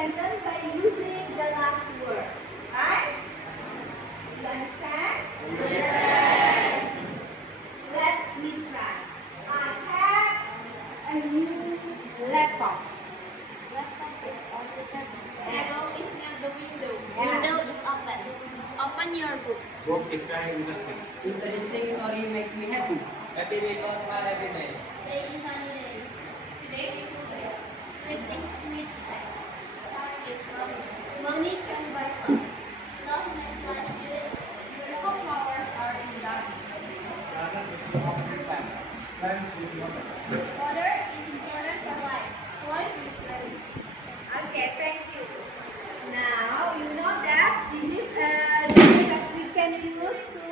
sentence by using the last word. Right? You understand? Yes. Let's me try. I have a new laptop. Laptop is on the table. Arrow Arrow is near the window. Yeah. Window is open. Open your book. Book is very interesting. Interesting story makes me happy. Happy because my happy day. Today is sunny day. Today is good day. Greeting Smith said. Time is money. Money can buy love. Love makes life beautiful. Beautiful flowers are in the garden. Water is important for life. Life is great. Okay, thank you. Now, you know that this is that we can use to